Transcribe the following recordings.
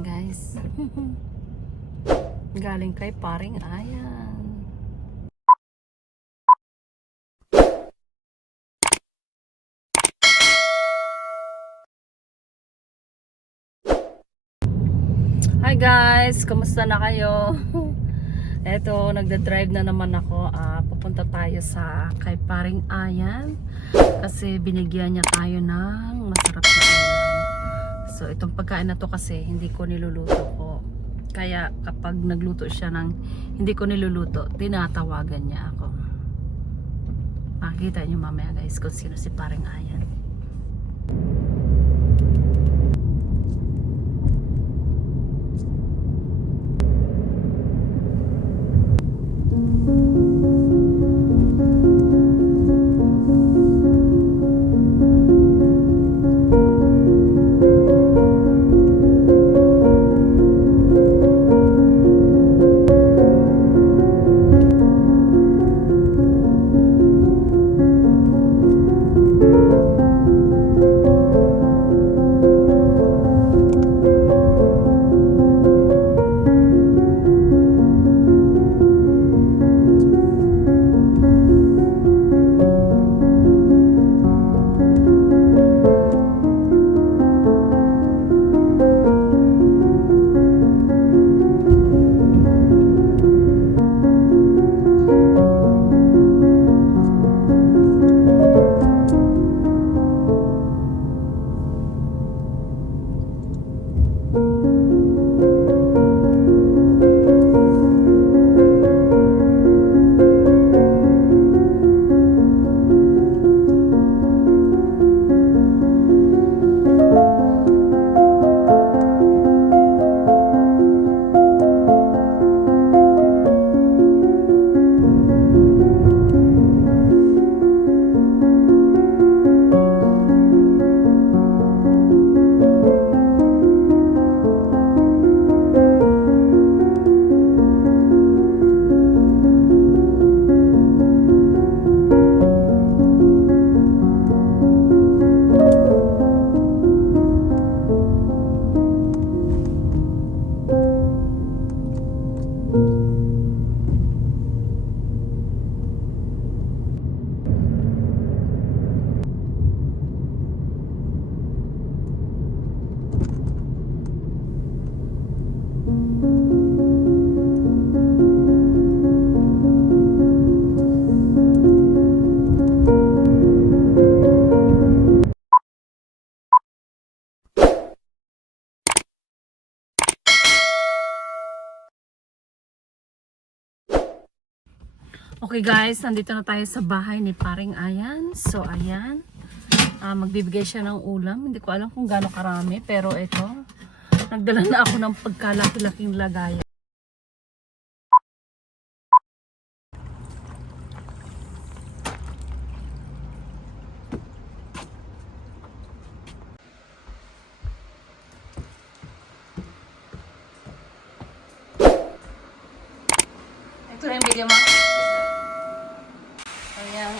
natin guys. Galing kay paring Ayan. Hi guys, kumusta na kayo? Eto, nagda-drive na naman ako. Pupunta tayo sa kay paring Ayan kasi binigyan niya tayo ng masarap na ulam. So itong pagkain na to kasi hindi ko niluluto ko. Kaya kapag nagluto siya ng hindi ko niluluto, tinatawagan niya ako. Makikita niyo mamaya guys kung sino si paring Ayan. Okay guys, nandito na tayo sa bahay ni paring Ayan. So ayan, magbibigay siya ng ulam. Hindi ko alam kung gaano karami, pero ito, nagdala na ako ng pagkalaki-laking lagayan. Ito na yung video mo. Ayan.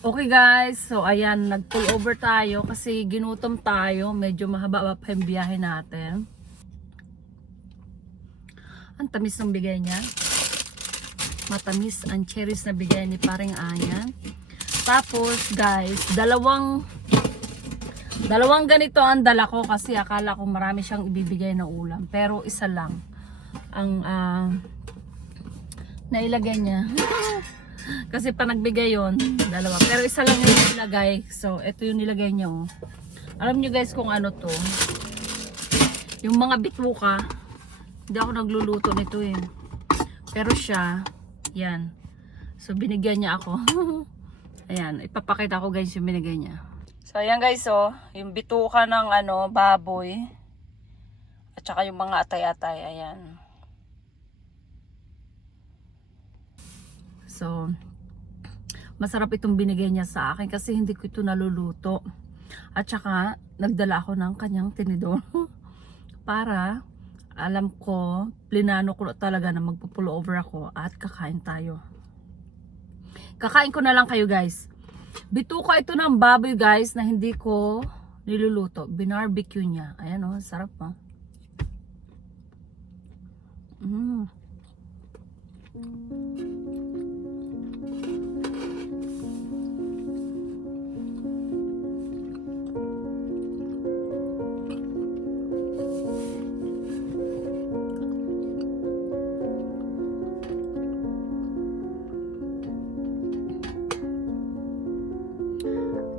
Okay guys, so ayan, nag-pull over tayo kasi ginutom tayo. Medyo mahaba pa yung biyahe natin. Ang tamis ng bigay niya. Matamis ang cherries na bigay ni Paring Ayan. Tapos guys, dalawang ganito ang dala ko kasi akala ko marami siyang ibibigay na ulam. Pero isa lang ang nailagay niya. Kasi pa nagbigay yon dalawa. Pero isa lang yung nilagay. So, ito yung nilagay niya. Oh. Alam niyo guys kung ano to. Yung mga bituka. Hindi ako nagluluto nito eh. Pero siya, yan. So, binigyan niya ako. Ayan, ipapakita ko guys yung binigay niya. So, ayan guys, oh. Yung bituka ng baboy. At saka yung mga atay-atay. Ayan. So, masarap itong binigay niya sa akin kasi hindi ko ito naluluto. At saka, nagdala ako ng kanyang tinidor. Para, alam ko, plinano ko talaga na magpupull over ako at kakain tayo. Kakain ko na lang kayo guys. Bituka ito ng baboy guys na hindi ko niluluto. Binarbecue niya. Ayan oh, sarap pa.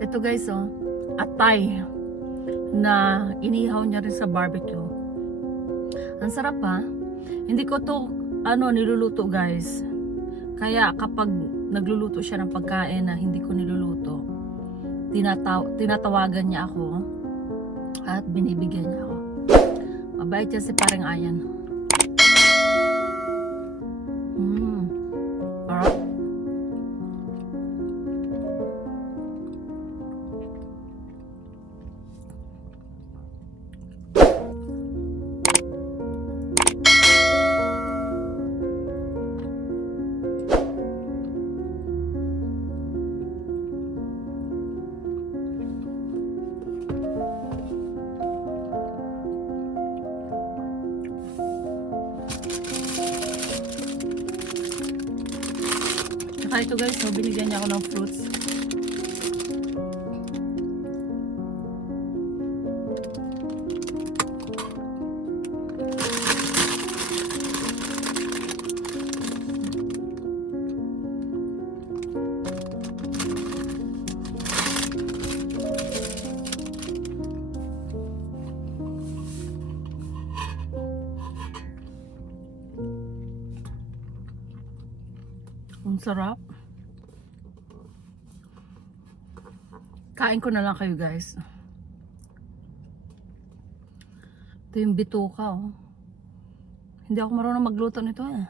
Ito guys oh, atay na inihaw niya rin sa barbecue. Ang sarap ha. Hindi ko to niluluto guys. Kaya kapag nagluluto siya ng pagkain na hindi ko niluluto, tinatawagan niya ako at binibigyan niya ako. Mabait siya si Paring Ayan. Alright. Saka ito guys, so binigyan niya ako ng fruits. Ang sarap. Kain ko na lang kayo guys. Ito yung bituka oh. Hindi ako marunong magluto nito eh.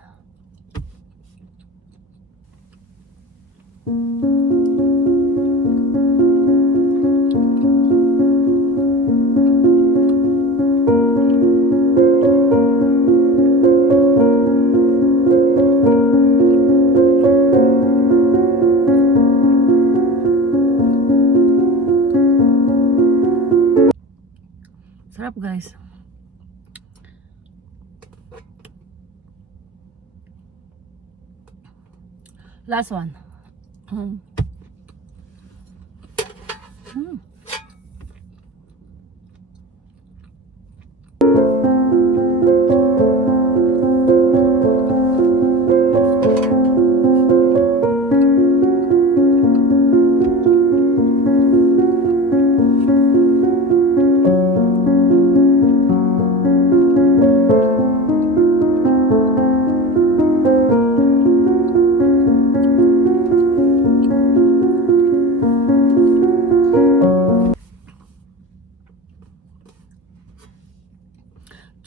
Sarap guys. Last one.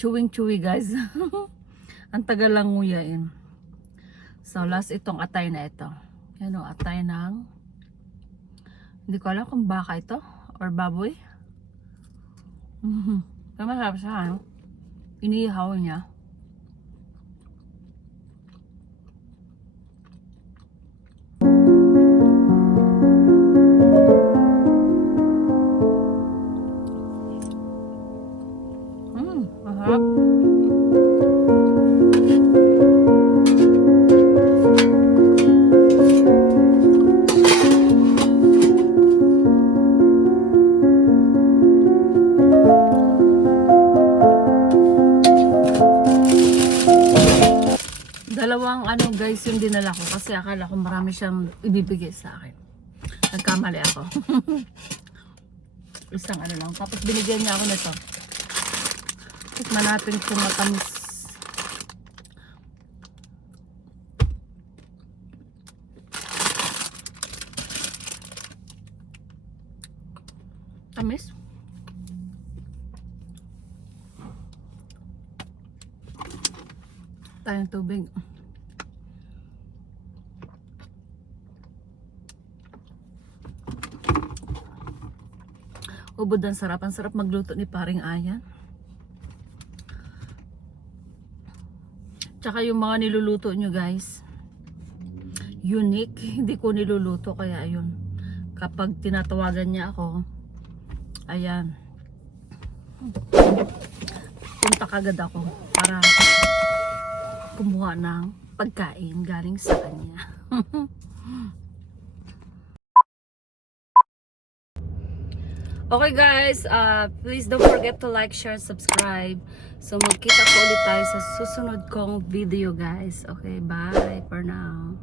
Chewing-chewy guys. Ang tagal lang nguyain. So last itong atay na ito. Yan o, atay ng hindi ko alam kung baka ito or baboy. Pero masarap siya ano. Inihaw niya. dinala ko kasi akala ko marami siyang ibibigay sa akin. Nagkamali ako. Isang ano lang. Tapos binigyan niya ako nito. Tikman natin kung matamis. Tamis? Tayong tubig. Ubod ang sarap. Ang sarap magluto ni Paring Ayan. Tsaka yung mga niluluto nyo guys, unique. Hindi ko niluluto kaya ayun. Kapag tinatawagan niya ako, ayan, punta kagad ako para kumuha ng pagkain galing sa kanya. Okay guys, please don't forget to like, share, subscribe. So magkita po ulit tayo sa susunod kong video guys. Okay, bye for now.